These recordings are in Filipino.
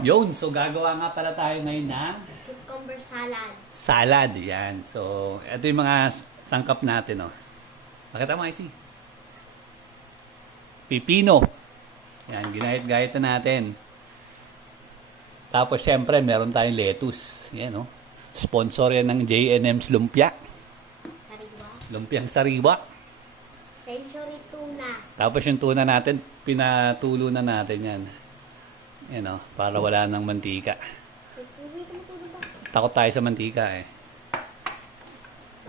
Yun, so gagawa nga pala tayo ngayon ng Cucumber salad. salad. Yan. So, ito yung mga sangkap natin, oh. Pakita mo, Icy. Pipino. Yan, ginahit-gahit na natin. Tapos, syempre, meron tayong lettuce. Yan, oh. Sponsor yan ng J&M's Lumpia. Sariwa. Lumpiang sariwa. Century tuna. Tapos yung tuna natin, pinatulo na natin yan. Yan, oh, para wala ng mantika. Uwi, tumutulog ba? Takot tayo sa mantika, eh.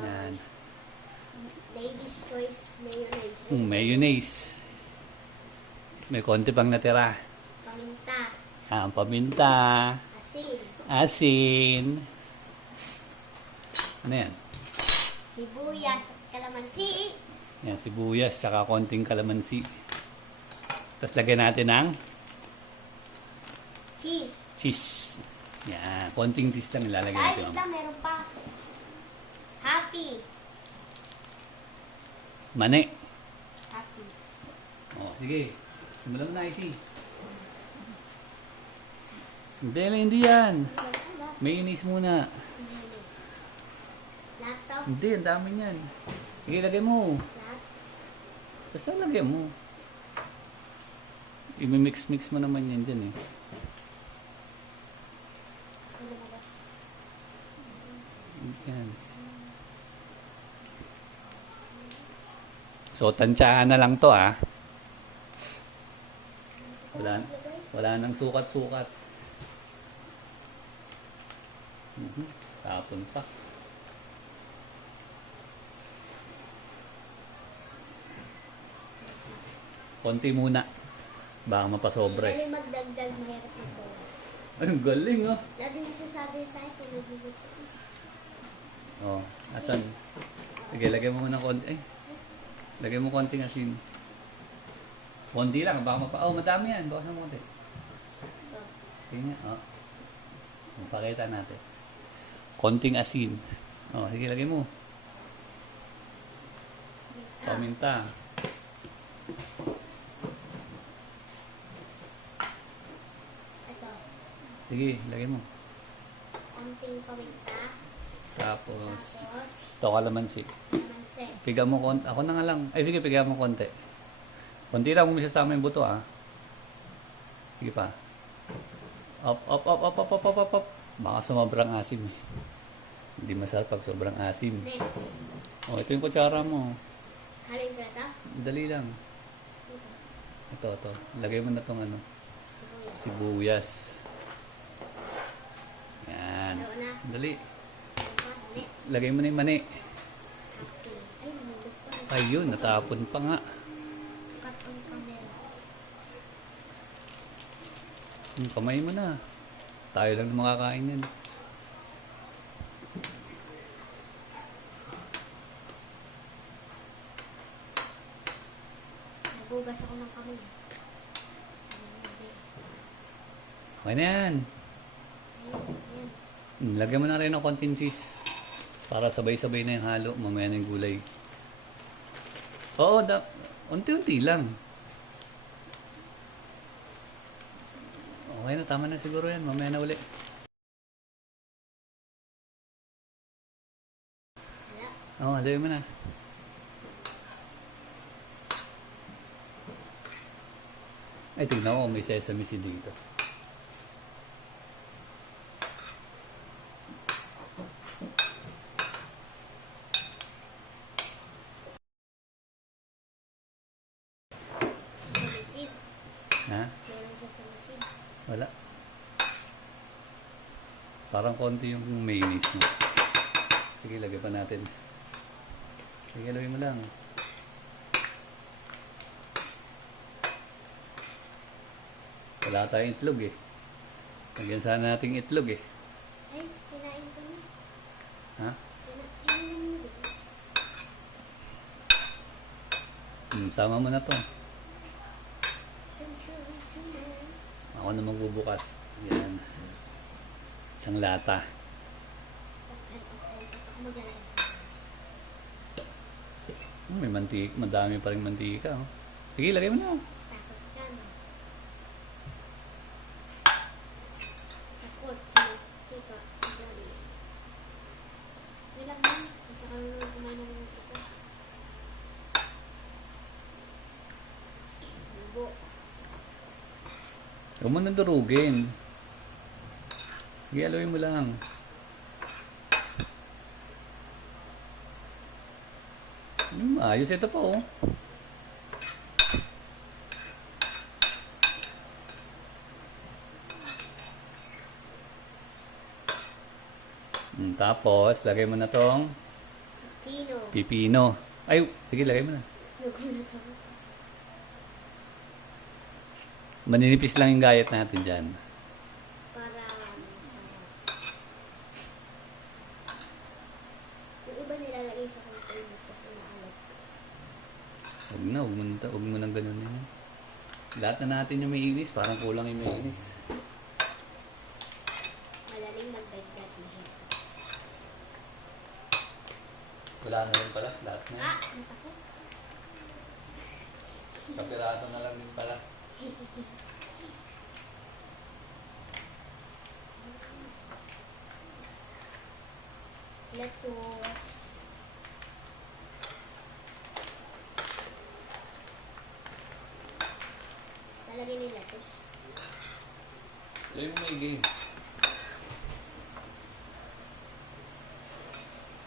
Yan. Ladies' choice mayonnaise. Mayonnaise. May konti pang natira. Paminta. Paminta. Asin. Asin. Ano yan? Sibuyas at kalamansi. Yan, sibuyas, tsaka konting kalamansi. Tapos lagyan natin ng Cheese. cheese. Yan, konting cheese lang ilalagay Dahil natin. ito, meron pa. Happy. Mani. Happy. O, sige. Simulan mo na, Icy. Hindi yan. Mayonnaise muna. Mayonnaise. Lahat to. Hindi, ang dami niyan. Sige, lagay mo. Lahat. Basta lagyan mo. I-mix-mix mo naman yan dyan, eh. Ang lumabas. Yan. So, tansyahan na lang to, ah. Wala nang sukat-sukat. Tapon pa. Konti muna. Baka mapasobre. Galing magdagdag, mahirap magbawas. Ay, ang galing, ah. Lagi nasasabi sa akin kung nagluluto. Oh, asan? Sige, lagay mo muna konti. Ay, lagay mo konting asin. Konti lang, baka Oh, madami yan. Bawasan mo konti. Ito. Tingnan, oh. Pakita natin. Konting asin. Oh, sige, lagay mo. Paminta. Ito. Sige, lagay mo. Konting paminta. Tapos, Tapos, ito kalamansi. kalamansi. Piga mo konti. Ako na nga lang. Ay, sige, piga mo konti. Konti lang kung isasama yung buto, ah. Sige pa. Up, up, up, up, up, up, up, up, up. Baka sumabrang asim, eh. Hindi masarap pag sobrang asim. Next. Oh, ito yung kutsara mo. Haluin ko na ito. Dali lang. Ito. Ito. Lagay mo na tong ano. Sibuyas. Sibuyas. Yan. Halo na. Dali. Ano pa? Hali. Lagay mo na yung mani. Happy. Ay, mulog pa. Ayun, natapon pa nga. Cut ang camera. Kamay mo na. Tayo lang makakain yan. Nagugas ako ng kamay. Okay na yan. Ayun. Lagyan mo na rin ng konting cheese. Para sabay-sabay na yung halo. Mamaya na yung gulay. Oo, unti-unti lang. Okay na, tama na siguro yan. Mamaya na uli. Hala. Oo, haluin mo na. Ay, tignan ko, may sesame seed dito. Sumisid. Ha? Meron siya sumisid. Wala. Parang konti yung mayonnaise mo. Sige, lagay pa natin. Sige, lagay mo lang. Wala tayong itlog, eh. Lagyan sana natin itlog, eh. Ay, kinain ko na. Ha? Kinain mo. Sama mo na to. Century tuna. Ako na magbubukas. Yan. Isang lata. Ako magaling. May madami pa rin mantika. Oh. Sige, lagay mo na. Takot ka, no? Huwag mo nang durugin. Sige, haluin mo lang. Ayos ito po, oh. Tapos, lagay mo na tong Pino. pipino. Ay, sige, lagay mo na. Nagulat ako. Maninipis lang yung gayat natin dyan. Para masarap. Yung iba nilalagay sa container kasi maalat. Huwag mo nang ganun yun. Lahat na natin yung may inis, parang kulang yung may inis. Madaling magdagdag na hit. Wala na rin pala, lahat na. Natakot. Kapiraso na lang din pala. Lettuce. Lalagay ni lettuce. Lagay mo maigi.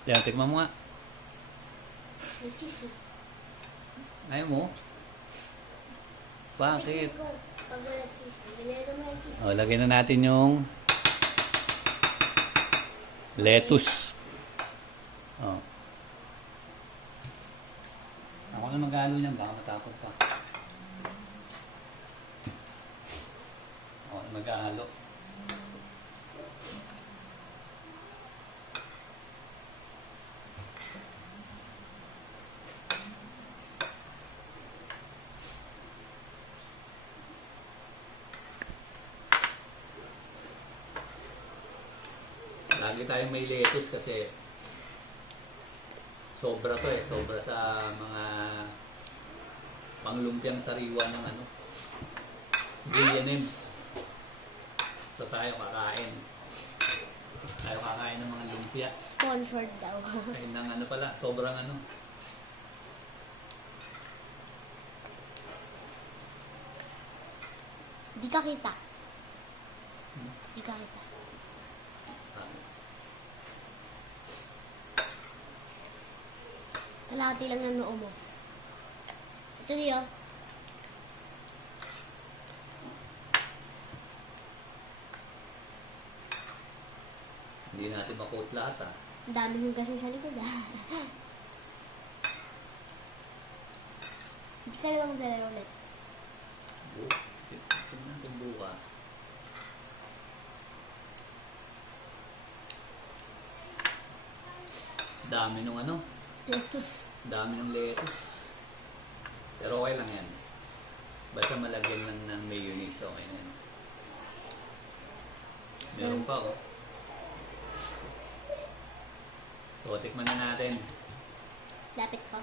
Yan, tikman mo nga. May cheese eh. Ayaw mo? Bakit? Tingnan ko, pag wala cheese, nilagay mo yung cheese. O, lagay na natin yung lettuce. O. Ako na mag-halo niyan, baka matakot pa. Ako na mag-halo. Lagi tayong may lettuce kasi sobra to eh. Sobra sa mga panglumpiang sariwa ng ano. G&M's. So tayo kakain. Tayo kakain ng mga lumpia. Sponsored daw. Ay ng ano pala, sobrang ano. Di ka kita. Di ka kita. Kalahati lang ng noo mo. Ito yun. Hindi natin makot lahat ah. Ang dami yung kasi sa likod ah. Hindi ka naman maglalaro ulit. Tignan natin bukas. Dami nung ano. Lettuce. Dami ng lettuce. Pero okay lang yan. Basta malagyan lang ng mayonnaise, okay na yan. Meron pa oh. So, tikman na natin. Lapit ko.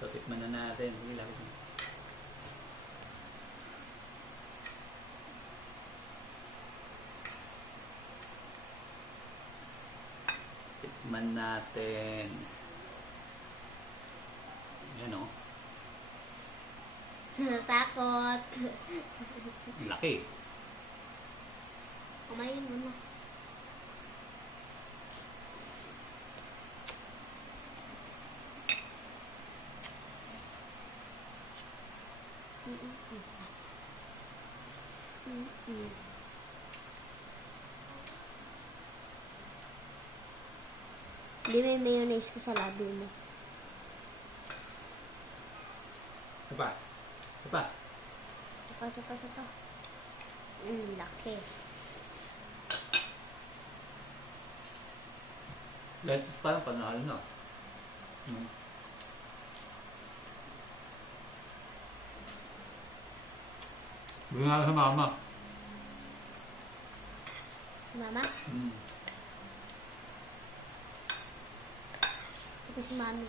So, tikman na natin. Sige, lapit mo. Tikman natin. Yan oh. Natakot. Laki. Kumain mo na. Hindi may mayonnaise ka sa labi mo. Sapa. Sapa. Sapa. Laki. Lettuce pa lang, panalo na. Bigyan nga sa mama. Si mama? Ito si mami.